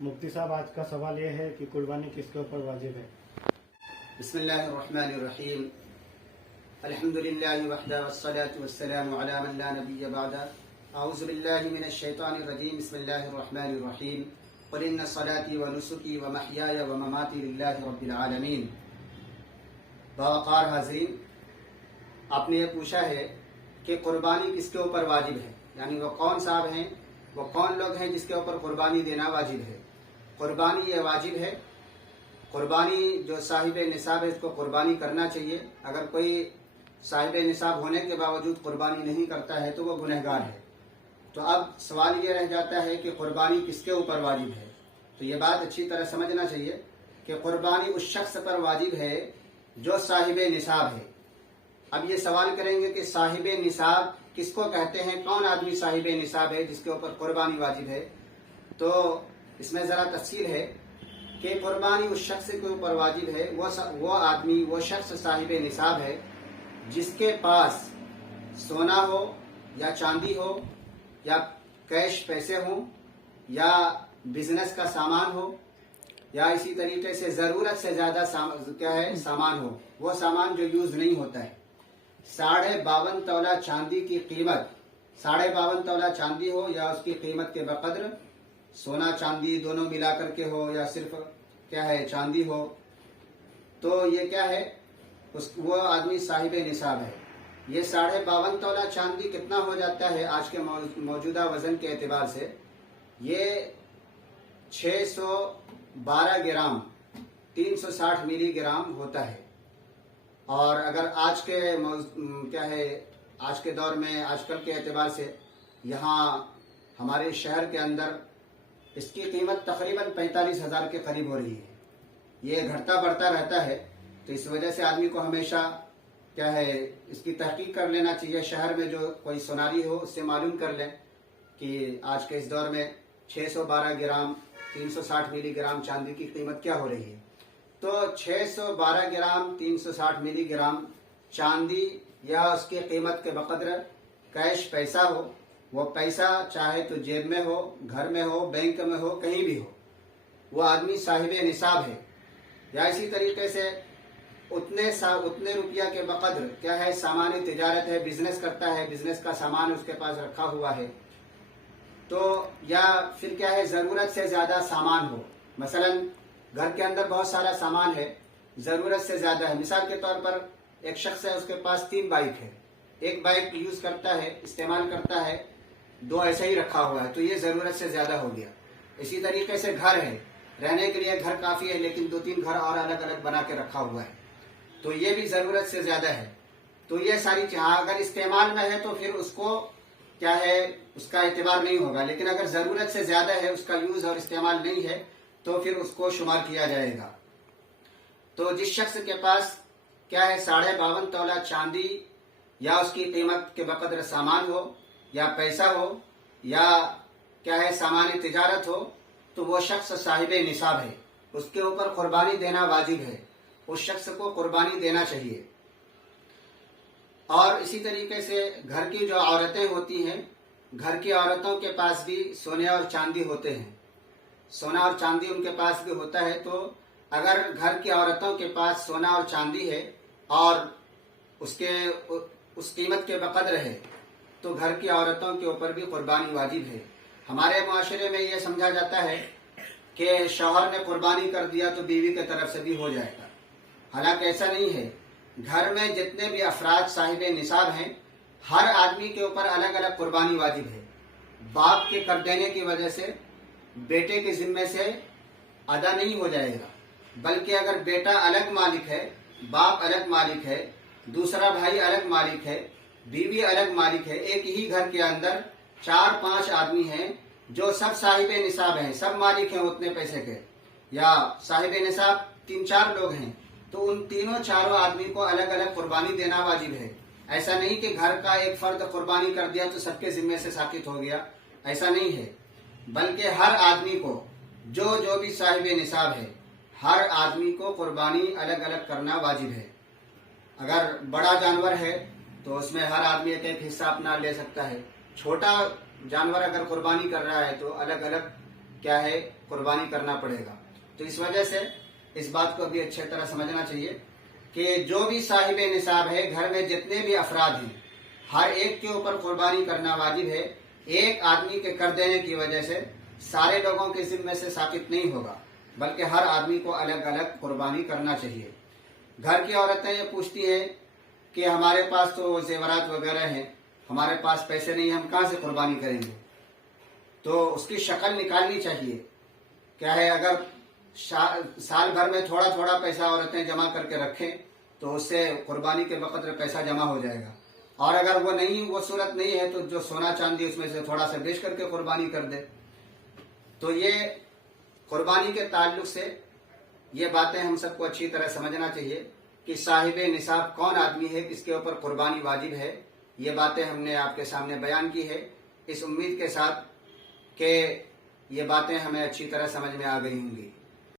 मुफ्ती साहब, आज का सवाल ये है कि कुर्बानी किसके ऊपर वाजिब है। बिस्मिल्लाहिर्रहमानिर्रहीम। अल्हम्दुलिल्लाहि वहदा वस्सलातु वस्सलामु अला मन ला नबिय्य बअदा। अऊज़ु बिल्लाहि मिनश शैतानिर रजीम। बिस्मिल्लाहिर्रहमानिर्रहीम। क़ुल इन्ना सलाती व नुसुकी व महयाया व ममाती लिल्लाहि रब्बिल आलमीन। बावकार हाज़रीन, आपने ये पूछा है कि कुर्बानी किसके ऊपर वाजिब है, यानी वो कौन साहब हैं, वो कौन लोग हैं जिसके ऊपर कुर्बानी देना वाजिब है। कुर्बानी ये वाजिब है। कुर्बानी जो साहिब निसाब है इसको कुर्बानी करना चाहिए। अगर कोई साहिब निसाब होने के बावजूद कुर्बानी नहीं करता है तो वो गुनहगार है। तो अब सवाल ये रह जाता है कि कुर्बानी किसके ऊपर वाजिब है। तो ये बात अच्छी तरह समझना चाहिए कि कुर्बानी उस शख्स पर वाजिब है जो साहिब निसाब है। अब ये सवाल करेंगे कि साहिब निसाब किसको कहते हैं, कौन आदमी साहिब निसाब है जिसके ऊपर कुर्बानी वाजिब है। तो इसमें ज़रा तफसील है कि कुर्बानी उस शख्स के ऊपर वाजिब है, वो आदमी, वो शख्स साहिब निसाब है जिसके पास सोना हो या चांदी हो या कैश पैसे हो या बिजनेस का सामान हो या इसी तरीके से ज़रूरत से ज़्यादा सामान हो, वो सामान जो यूज़ नहीं होता है। 52.5 तोला चांदी की कीमत, 52.5 तोला चांदी हो या उसकी कीमत के बकद्र सोना चांदी दोनों मिलाकर के हो या सिर्फ चांदी हो, तो ये है, वो आदमी साहिब निसाब है। ये 52.5 तोला चांदी कितना हो जाता है आज के मौजूदा वजन के एतबार से, ये 612 ग्राम 360 मिलीग्राम होता है। और अगर आज के आज के दौर में आजकल के एतबार से यहाँ हमारे शहर के अंदर इसकी कीमत तकरीबन 45,000 के करीब हो रही है। ये घटता बढ़ता रहता है, तो इस वजह से आदमी को हमेशा इसकी तहकीक कर लेना चाहिए। शहर में जो कोई सोनारी हो उससे मालूम कर लें कि आज के इस दौर में 612 ग्राम 360 मिलीग्राम चांदी की कीमत क्या हो रही है। तो 612 ग्राम 360 मिलीग्राम चांदी या उसकी कीमत के बकद्र कैश पैसा हो, वो पैसा चाहे तो जेब में हो, घर में हो, बैंक में हो, कहीं भी हो, वो आदमी साहिब निसाब है। या इसी तरीके से उतने रुपया के बकद्र सामान तिजारत है, बिजनेस करता है, बिजनेस का सामान उसके पास रखा हुआ है। तो या फिर ज़रूरत से ज़्यादा सामान हो, मसलन घर के अंदर बहुत सारा सामान है, ज़रूरत से ज़्यादा है। मिसाल के तौर पर एक शख्स है, उसके पास 3 बाइक है, एक बाइक यूज़ करता है, इस्तेमाल करता है, 2 ऐसे ही रखा हुआ है, तो ये ज़रूरत से ज़्यादा हो गया। इसी तरीके से घर है, रहने के लिए घर काफ़ी है लेकिन 2-3 घर और अलग अलग बना के रखा हुआ है, तो ये भी ज़रूरत से ज़्यादा है। तो ये सारी चीज़ें अगर इस्तेमाल में है तो फिर उसको उसका एतबार नहीं होगा, लेकिन अगर ज़रूरत से ज़्यादा है, उसका यूज़ और इस्तेमाल नहीं है, तो फिर उसको शुमार किया जाएगा। तो जिस शख्स के पास 52.5 तोला चांदी या उसकी कीमत के बकद्र सामान हो या पैसा हो या सामान तिजारत हो, तो वो शख्स साहिब निसाब है, उसके ऊपर कुर्बानी देना वाजिब है, उस शख्स को कुर्बानी देना चाहिए। और इसी तरीके से घर की जो औरतें होती हैं, घर की औरतों के पास भी सोने और चांदी होते हैं, सोना और चांदी उनके पास भी होता है। तो अगर घर की औरतों के पास सोना और चांदी है और उस कीमत के बकद्र है, तो घर की औरतों के ऊपर भी कुर्बानी वाजिब है। हमारे मुआशरे में ये समझा जाता है कि शौहर ने कुर्बानी कर दिया तो बीवी की तरफ से भी हो जाएगा, हालांकि ऐसा नहीं है। घर में जितने भी अफराद साहिब निसाब हैं, हर आदमी के ऊपर अलग अलग कुर्बानी वाजिब है। बाप के कर देने की वजह से बेटे के जिम्मे से अदा नहीं हो जाएगा, बल्कि अगर बेटा अलग मालिक है, बाप अलग मालिक है, दूसरा भाई अलग मालिक है, बीवी अलग मालिक है, एक ही घर के अंदर 4-5 आदमी हैं जो सब साहिब निसाब हैं, सब मालिक हैं उतने पैसे के, या साहिब निसाब 3-4 लोग हैं, तो उन चारों आदमी को अलग अलग कुर्बानी देना वाजिब है। ऐसा नहीं कि घर का एक फर्द कुर्बानी कर दिया तो सबके जिम्मे से साकित हो गया, ऐसा नहीं है, बल्कि हर आदमी को जो भी साहिब निसाब है, हर आदमी को कुर्बानी अलग अलग करना वाजिब है। अगर बड़ा जानवर है तो उसमें हर आदमी एक हिस्सा अपना ले सकता है, छोटा जानवर अगर कुर्बानी कर रहा है तो अलग अलग کیا ہے قربانی کرنا پڑے گا. تو اس وجہ سے اس بات کو بھی اچھی طرح سمجھنا چاہیے کہ جو بھی صاحب نصاب ہے گھر میں جتنے بھی افراد ہیں ہر ایک کے اوپر قربانی کرنا واجب ہے. ایک آدمی کے کر دینے کی وجہ سے سارے لوگوں کے ذمے سے ثابت نہیں ہوگا بلکہ ہر آدمی کو الگ الگ قربانی کرنا چاہیے. گھر کی عورتیں یہ پوچھتی ہیں کہ ہمارے پاس تو زیورات وغیرہ ہیں, ہمارے پاس پیسے نہیں, ہم کہاں سے قربانی کریں گے. تو اس کی شکل نکالنی چاہیے. کیا ہے اگر سال بھر میں تھوڑا تھوڑا پیسہ عورتیں جمع کر کے رکھیں تو اس سے قربانی کے بقدر پیسہ جمع ہو جائے گا. اور اگر وہ صورت نہیں ہے تو جو سونا چاندی اس میں سے تھوڑا سا بیچ کر کے قربانی کر دے. تو یہ قربانی کے تعلق سے یہ باتیں ہم سب کو اچھی طرح سمجھنا چاہیے کہ صاحب نصاب کون آدمی ہے, کس کے اوپر قربانی واجب ہے. یہ باتیں ہم نے آپ کے سامنے بیان کی ہے اس امید کے ساتھ کہ یہ باتیں ہمیں اچھی طرح سمجھ میں آ گئی ہوں گی.